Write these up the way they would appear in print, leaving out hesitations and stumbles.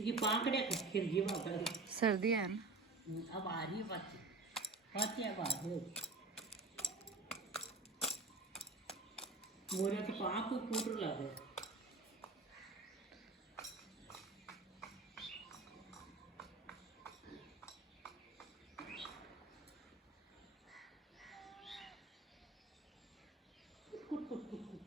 ये पाकड़े फिर ये वाला सर्दी है ना। अब आ रही है पाची पाची अब आ रही है मोरे तो पाक को फूट लगे कुट कुट कुट कुट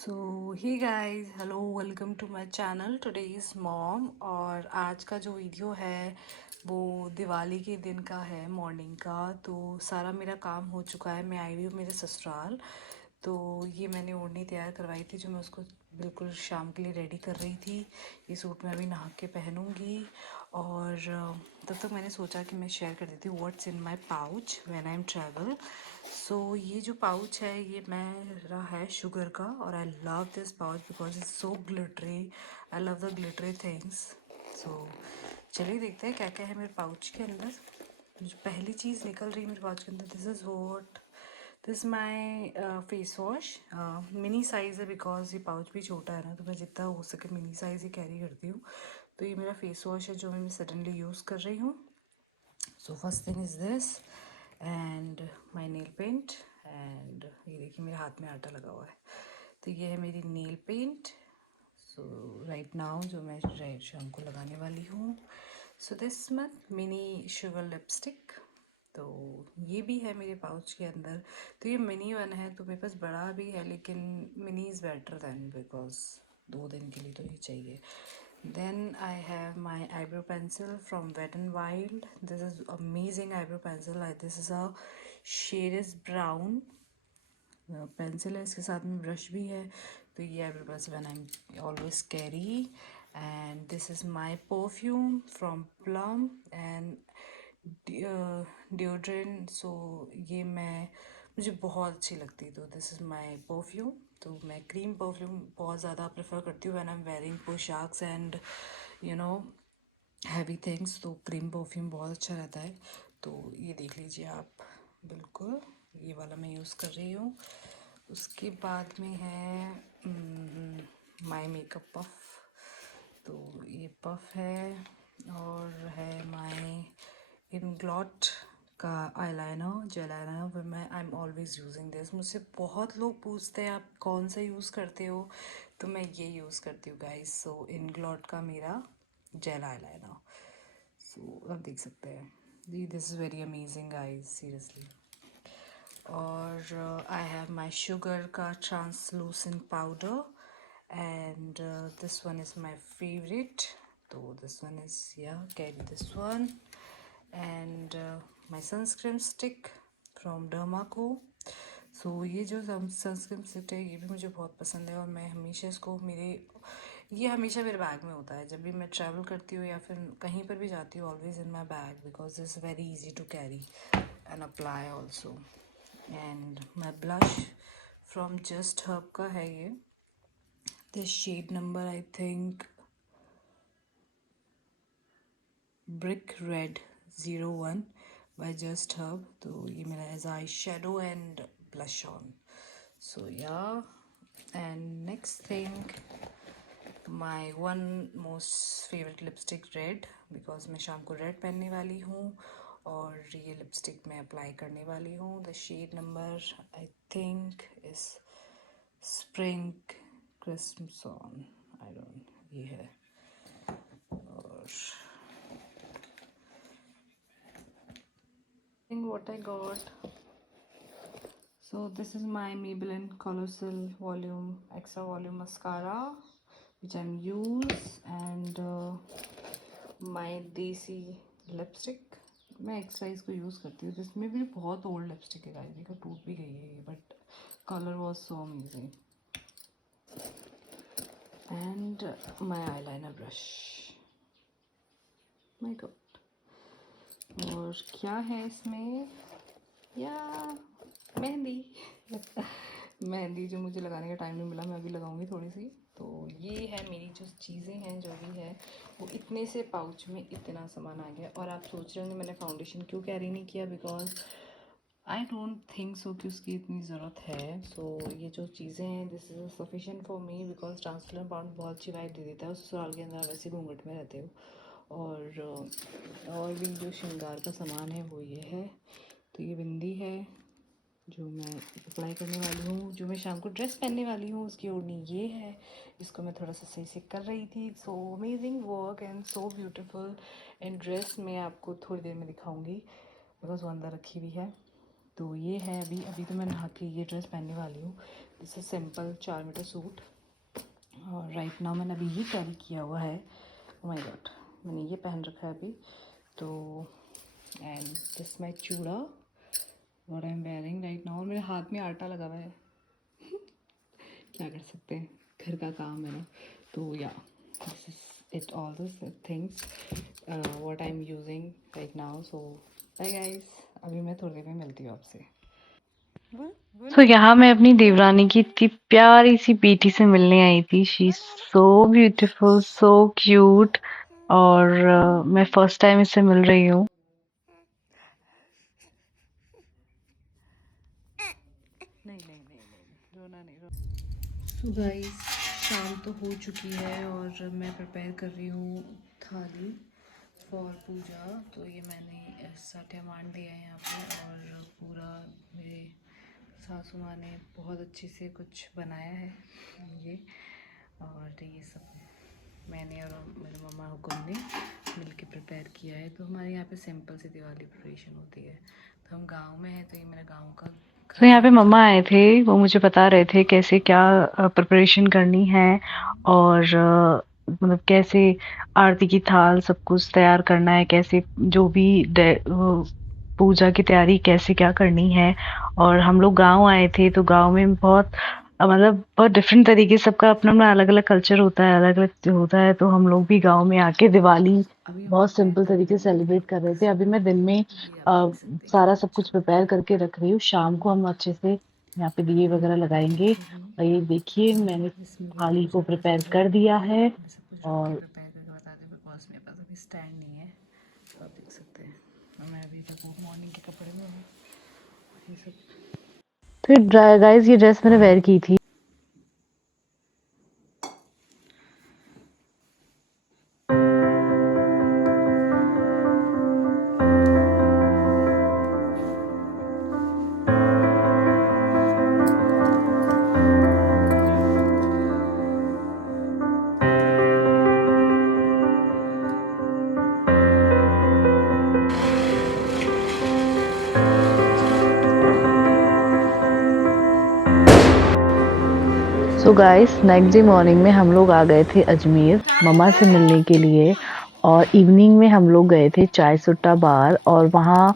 so hi guys, hello, welcome to my channel. Today is mom. और आज का जो वीडियो है वो दिवाली के दिन का है, मॉर्निंग का। तो सारा मेरा काम हो चुका है, मैं आई हुई हूँ मेरे ससुराल। तो ये मैंने ओढ़नी तैयार करवाई थी जो मैं उसको बिल्कुल शाम के लिए रेडी कर रही थी। ये सूट मैं अभी नहा के पहनूंगी। और तब तक मैंने सोचा कि मैं शेयर कर देती हूँ what's in my pouch when I am travel. So ये जो पाउच है ये मेरा है शुगर का, और I love this pouch because it's so glittery. I love the glittery things. So चलिए देखते हैं क्या क्या है मेरे पाउच के अंदर। जो पहली चीज़ निकल रही है मेरे पाउच के अंदर, this my face wash. Mini size है बिकॉज ये पाउच भी छोटा है ना, तो मैं जितना हो सके मिनी साइज़ ही कैरी करती हूँ। तो ये मेरा फेस वॉश है जो मैं सडनली यूज़ कर रही हूँ। So first thing is this and my nail paint. And ये देखिए मेरे हाथ में आटा लगा हुआ है, तो ये है मेरी नेल पेंट। सो राइट नाउ जो मैं राइट शाम को लगाने वाली हूँ। So this much mini sugar lipstick. तो ये भी है मेरे पाउच के अंदर। तो ये मिनी वन है, तो मेरे पास बड़ा भी है, लेकिन mini is better than, because 2 दिन के लिए तो ये चाहिए। Then I have my eyebrow pencil from Wet n Wild. This is amazing eyebrow pencil. This is a shade is brown pencil है, इसके साथ में ब्रश भी है। तो ये eyebrow pencil when I'm always carry. And this is my perfume from Plum and deodorant. So ये मुझे बहुत अच्छी लगती है, तो दिस इज़ माई परफ्यूम। तो मैं क्रीम परफ्यूम बहुत ज़्यादा प्रेफर करती हूँ व्हेन आई एम वेयरिंग पोशाक्स and you know heavy things. तो क्रीम परफ्यूम बहुत अच्छा रहता है। तो ये देख लीजिए आप, बिल्कुल ये वाला मैं यूज़ कर रही हूँ। उसके बाद में है माई मेकअप पफ। तो ये पफ है, और है माई इनग्लॉट का आईलाइनर, जेल आईलाइनर। मैं I am always using this. मुझसे बहुत लोग पूछते हैं आप कौन सा यूज़ करते हो, तो मैं ये यूज़ करती हूँ गाइस। सो इनग्लॉट का मेरा जेल आईलाइनर। सो आप देख सकते हैं, this is very amazing guys, seriously. और आई हैव माई शुगर का translucent powder and this one is my favourite. तो this one is carry this one. And my sunscreen stick from Derma Co. So ये जो sunscreen stick है ये भी मुझे बहुत पसंद है, और मैं हमेशा इसको ये हमेशा मेरे बैग में होता है जब भी मैं ट्रैवल करती हूँ या फिर कहीं पर भी जाती हूँ। Always in my bag because it's very easy to carry and apply also. And my blush from Just Herb का है ये, this shade number I think brick red 01 by Just Herb. तो ये मेरा एज eye shadow and blush on. So and next thing my one most favourite lipstick red, because मैं शाम को रेड पहनने वाली हूँ, और ये लिपस्टिक मैं अप्लाई करने वाली हूँ। The shade number I think is spring Christmas on, I don't, ये है। और what I got, So this is my Maybelline Colossal Volume Extra Volume Mascara, which I'm use, and my देसी lipstick. मैं extra इसको use करती हूँ। जिसमें भी बहुत ओल्ड लिपस्टिक है गाइस, ये टूट भी गई है ये, but colour was so amazing. And my eye liner brush, my God. और क्या है इसमें, या मेहंदी मेहंदी जो मुझे लगाने का टाइम नहीं मिला, मैं अभी लगाऊंगी थोड़ी सी। तो ये है मेरी जो चीज़ें हैं, जो भी है वो इतने से पाउच में इतना सामान आ गया। और आप सोच रहे होंगे मैंने फाउंडेशन क्यों कैरी नहीं किया, because I don't think so कि उसकी इतनी ज़रूरत है। सो ये जो चीज़ें हैं, this is sufficient for me, because transparent powder बहुत अच्छी वाइट दे देता है। उस ससुराल के अंदर वैसे घूंघट में रहते हो। और भी जो श्रृंगार का सामान है वो ये है। तो ये बिंदी है जो मैं अप्लाई करने वाली हूँ, जो मैं शाम को ड्रेस पहनने वाली हूँ। उसकी ओढ़नी ये है, इसको मैं थोड़ा सा सही से कर रही थी। So amazing work and so beautiful. And dress मैं आपको थोड़ी देर में दिखाऊंगी, बिकॉज वो अंदर रखी हुई है। तो ये है, अभी तो मैं नहा के ये ड्रेस पहनने वाली हूँ। This is simple 4 metre suit. और राइट नाउ मैंने अभी ये कैरी किया हुआ है, ओह माय गॉड, मैंने ये पहन रखा है अभी। तो एंड दिस माई चूड़ा, what I am wearing right now. मेरे हाथ में आटा लगा हुआ है क्या कर सकते हैं, घर का काम है ना। तो या this is it, all this things what I am using right now. So bye guys, अभी मैं थोड़ी देर में मिलती हूँ आपसे। तो यहाँ मैं अपनी देवरानी की इतनी प्यारी सी बेटी से मिलने आई थी। She is so beautiful, so cute. और मैं फर्स्ट टाइम इससे मिल रही हूँ। नहीं नहीं नहीं नहीं, रोना नहीं, रोना। सो गाइस, शाम तो हो चुकी है और मैं प्रिपेयर कर रही हूँ थाली फॉर पूजा। तो ये मैंने साठ्यमान दिया है यहाँ पे, और पूरा मेरे सासू माँ ने बहुत अच्छे से कुछ बनाया है ये। और ये सब मैंने और मेरे मम्मा हुकुम ने मिल के प्रिपेयर किया है। तो हमारे यहाँ पे सिंपल सी दिवाली प्रिपरेशन होती है। तो हम गांव में हैं, तो ये मेरा गांव का तो यहाँ पे मम्मा आए थे, वो मुझे बता रहे थे कैसे क्या प्रिपरेशन करनी है। और मतलब कैसे आरती की थाल सब कुछ तैयार करना है, कैसे जो भी पूजा की तैयारी कैसे क्या करनी है। और हम लोग गांव आए थे, तो गांव में बहुत मतलब बहुत डिफरेंट तरीके से सबका अपना अपना अलग अलग कल्चर होता है, अलग अलग होता है। तो हम लोग भी गांव में आके दिवाली बहुत सिंपल तरीके से सेलिब्रेट कर रहे थे। अभी मैं दिन में सारा सब कुछ प्रिपेयर करके रख रही हूँ, शाम को हम अच्छे से यहाँ पे दिए वगैरह लगाएंगे। और ये देखिए मैंने थाली को प्रिपेयर कर दिया है। और प्रिपेयर करके बता दें, बिकॉज मेरे पास अभी स्टैंड नहीं है, तो आप देख सकते हैं। और मैं अभी तक मॉर्निंग के कपड़े में हूँ, ये सब। तो गाइस ये ड्रेस मैंने वेयर की थी। So guys, next day morning में हम लोग आ गए थे अजमेर मम्मा से मिलने के लिए। और इवनिंग में हम लोग गए थे चाय सुट्टा बार, और वहाँ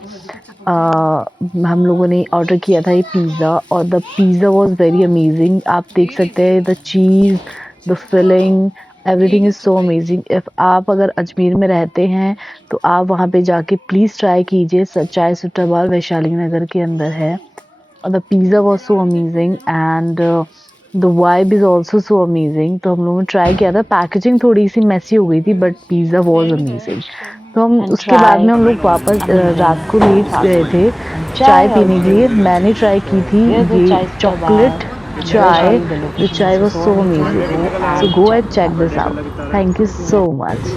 हम लोगों ने ऑर्डर किया था ये पिज़्ज़ा। और the pizza was very amazing. आप देख सकते हैं the cheese, the filling, everything is so amazing. If आप अगर अजमेर में रहते हैं तो आप वहाँ पे जाके प्लीज़ ट्राई कीजिए। चाय सुट्टा बार वैशाली नगर के अंदर है। और the pizza was so amazing and the vibe is also so amazing. तो हम लोगों ने ट्राई किया था। पैकेजिंग थोड़ी सी मैसी हो गई थी, बट पिज़्ज़ा वाज अमेजिंग। तो हम उसके बाद में हम लोग वापस रात को लेट गए थे चाय पीने के लिए। मैंने ट्राई की थी ये chocolate chai, the chai was so amazing. So go and check this out. Thank you so much.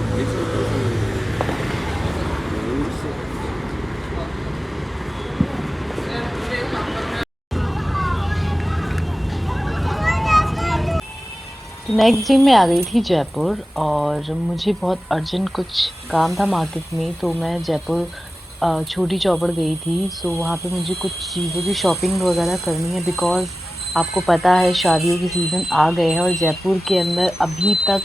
तो नेक्स्ट डे मैं आ गई थी जयपुर, और मुझे बहुत अर्जेंट कुछ काम था मार्केट में। तो मैं जयपुर छोटी चौपड़ गई थी। सो वहाँ पे मुझे कुछ चीज़ों की शॉपिंग वगैरह करनी है, बिकॉज़ आपको पता है शादियों के सीज़न आ गए हैं और जयपुर के अंदर अभी तक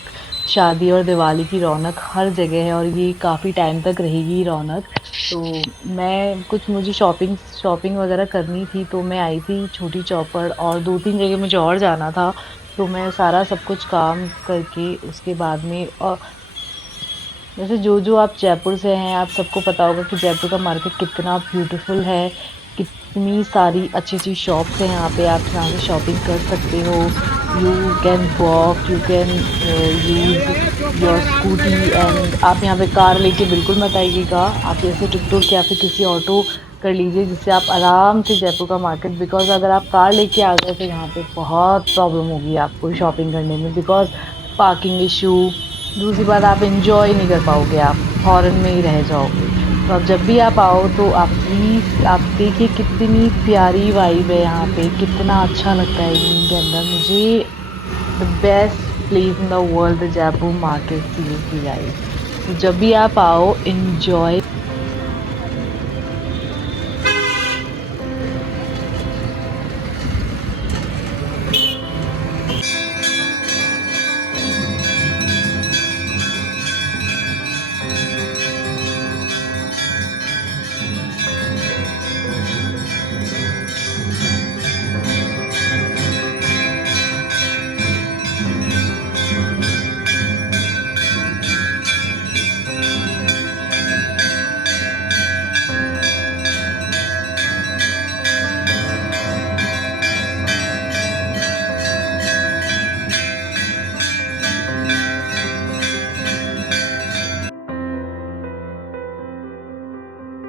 शादी और दिवाली की रौनक हर जगह है और ये काफ़ी टाइम तक रहेगी रौनक। तो मुझे शॉपिंग वगैरह करनी थी, तो मैं आई थी छोटी चौपड़ और 2-3 जगह मुझे और जाना था। तो मैं सारा सब कुछ काम करके उसके बाद में वैसे जो आप जयपुर से हैं, आप सबको पता होगा कि जयपुर का मार्केट कितना ब्यूटीफुल है, कितनी सारी अच्छी-अच्छी शॉप्स हैं यहाँ पे, आप यहाँ से शॉपिंग कर सकते हो। You can walk, you can use your scooty and आप यहाँ पे कार लेके बिल्कुल मत आइएगा। आप जैसे टुक-टुक या फिर किसी ऑटो कर लीजिए, जिससे आप आराम से जयपुर का मार्केट, बिकॉज़ अगर आप कार लेके आ गए तो यहाँ पे बहुत प्रॉब्लम होगी आपको शॉपिंग करने में, बिकॉज़ पार्किंग इश्यू, दूसरी बात आप एन्जॉय नहीं कर पाओगे, आप हॉर्न में ही रह जाओगे। तो आप जब भी आप आओ तो आप प्लीज़ आप देखिए कितनी प्यारी वाइब है यहाँ पे, कितना अच्छा लगता है इवनिंग के अंदर। मुझे the best place in the world the Jaipur market, seriously guys. तो जब भी आप आओ एन्जॉय